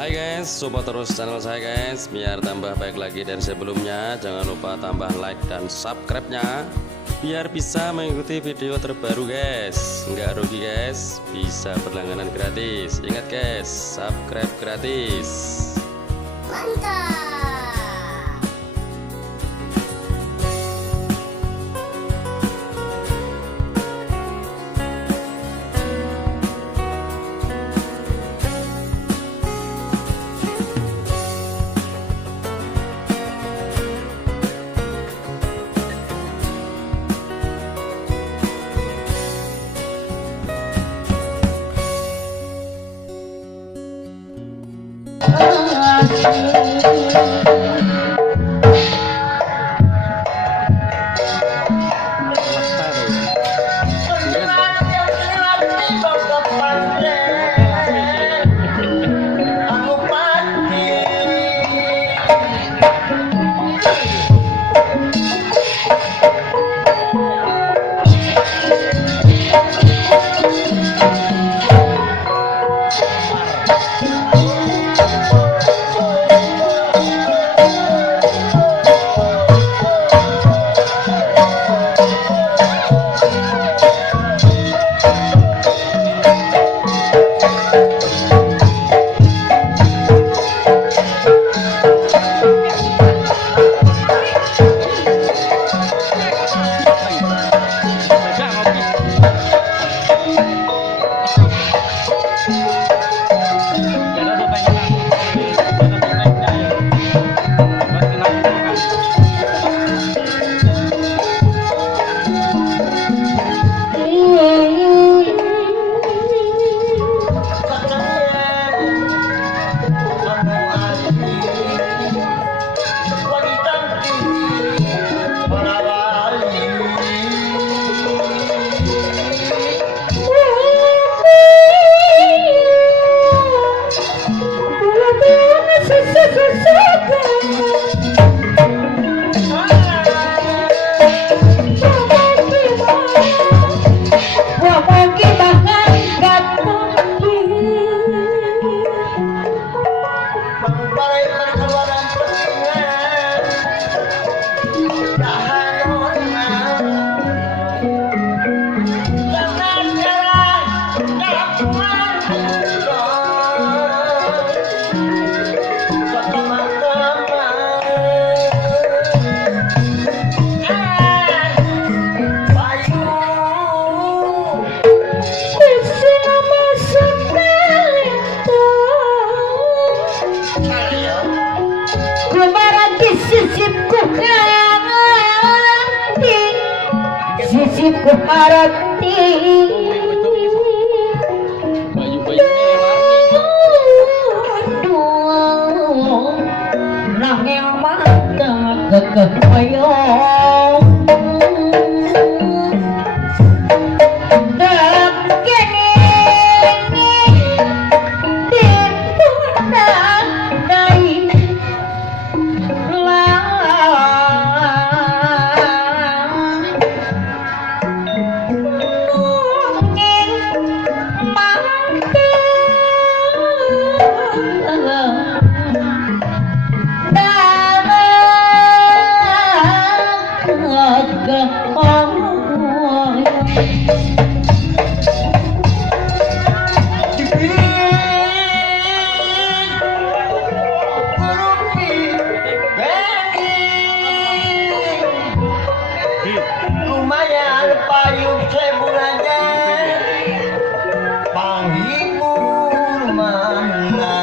Hai guys, support terus channel saya guys biar tambah baik lagi dari sebelumnya. Jangan lupa tambah like dan subscribe-nya biar bisa mengikuti video terbaru guys. Nggak rugi guys, bisa berlangganan gratis. Ingat guys, subscribe gratis. Mantap. Sisipku harati aduh nanging mata kekeh payung dalam kene dipundak dai lumayan payung sebulannya panghibur mana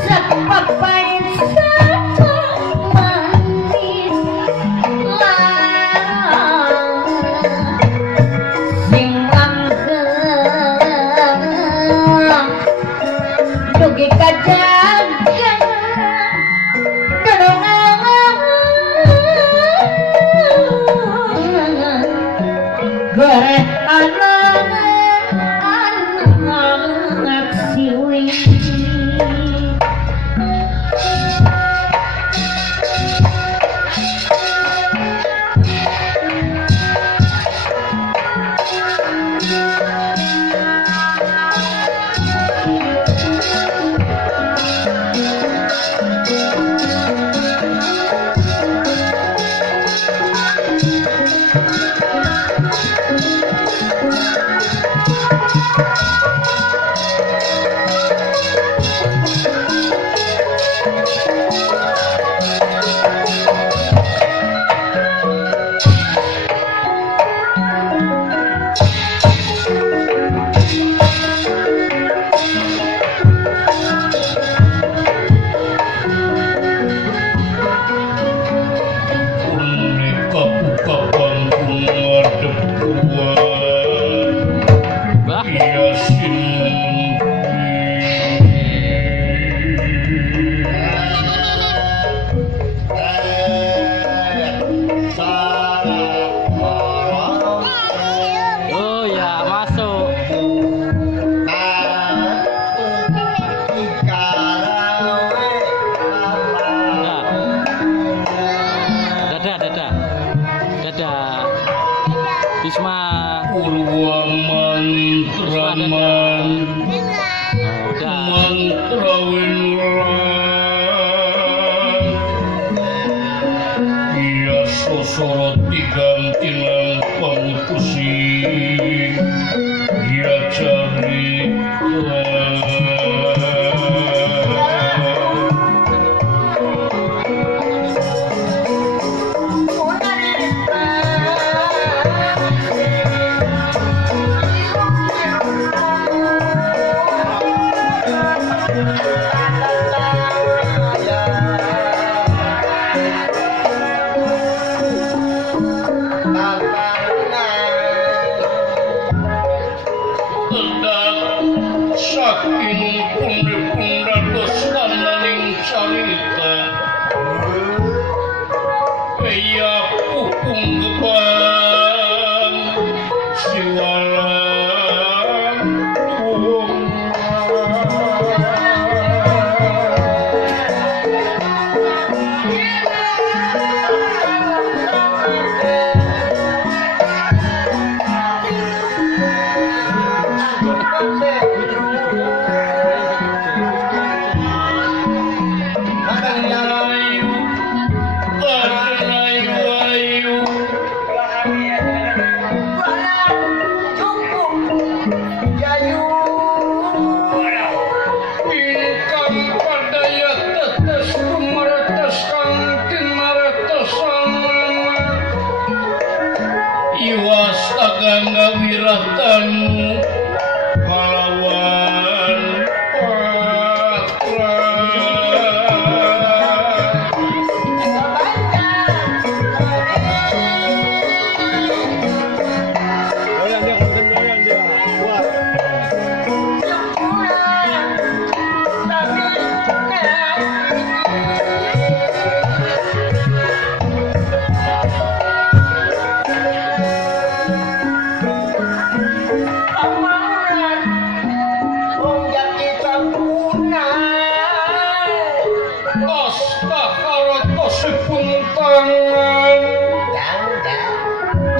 sepapan sama manis lah sing langgeng dugi kajagan goreh anak siwi Oh ya, masuk. Dadah, dadah. Dadah. Bisma. Purwaman Raman Mantra Winran Iya sosoroti gantilan pangutusi Iya cari saking pundi-punda dosananing carita kaya pupung gebang siwalan tuung Iwas agangga wiratamu kalawan patra tangan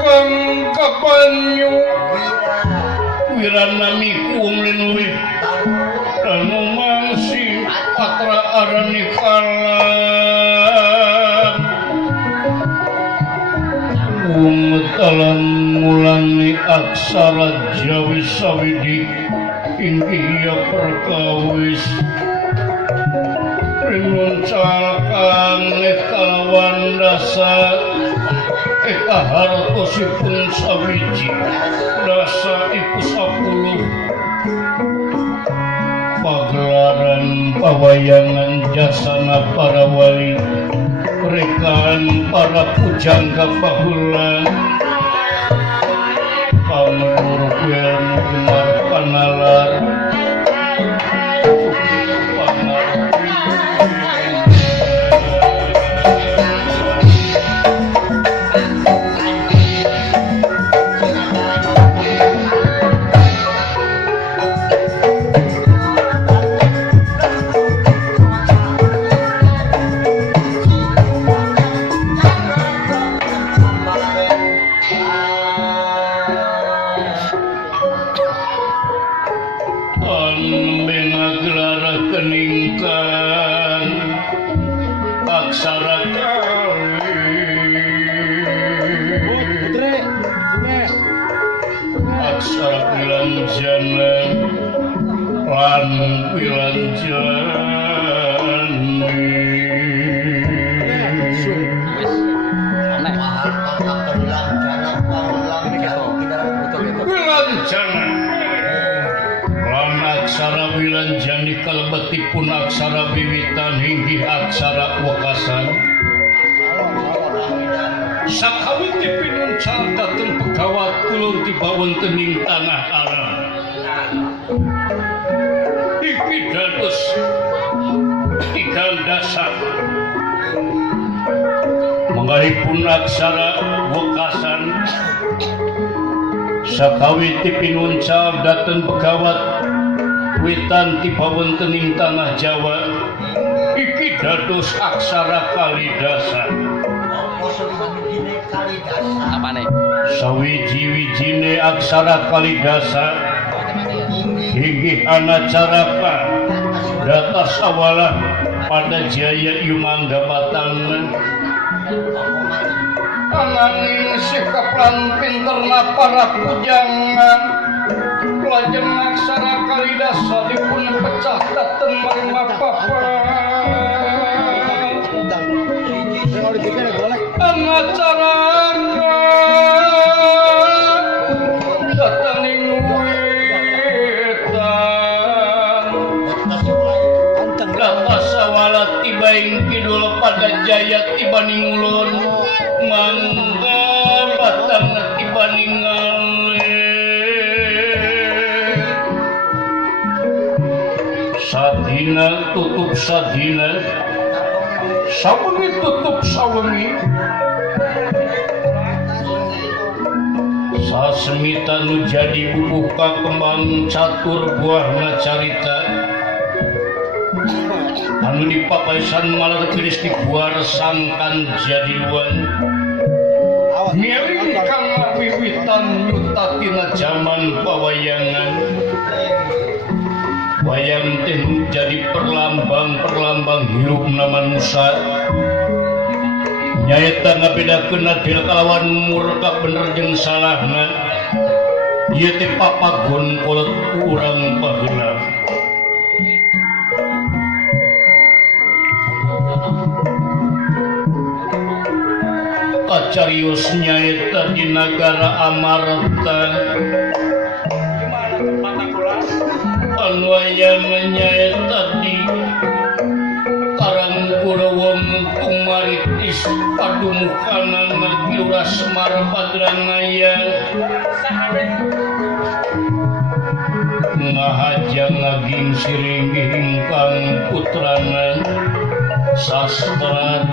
kang kapanyu wiranami kumlinwi anu mangsi patra arani kalam umetalan mulani aksara jawi sawidi inggiya perkawis Rinuncakan kalawan dasa hartosipun sawiji dasa iku 10 pagelaran pawayangan jasana para wali rekaan para pujangga bahulan pamulur ilmu gemar panalar aksara wilanjani kalebetipun aksara wiwitan hinggih aksara wekasan sakawiti pinuncal dateng pegawat kulon tiba wonten ing tanah Arab iki dados tigang dasar manggalipun aksara wekasan sakawiti pinuncal dateng pegawat witan tiba wonten ing tanah Jawa iki dados aksara kalidasa apane sawiji-wijine aksara kalidasa inggih anacaraka data sawala pada jaya yumangga batangan ananging sikap lan pinterna para pujangan lajeng aksara kalidasa dipun pecah dateng marang papan anacaraka dateng ing witan data sawala tiba ing kidul pada jaya tiba ning ulun mangga batang tiba ningal sadina tutup sadina sawengi tutup sawengi sasemita nu jadi buka kembang catur buahna carita anu dipapaisan malah keris dibuar sangkan jadiwan miring kang wiwitan nyutatina zaman pawayangan wayang teh jadi perlambang hilupna manusia nyaeta ngabedakeun adil kalawan murka bener jeung salahna ieu teh papagon kolot urang baheula kacarios nyaeta di nagara Amarta wayang nyaeta di Karangkurawa Mumpung Maritis padumukanan Giuras Marpadranaya ngahajang ngaging siringgih ingkang putrana sastra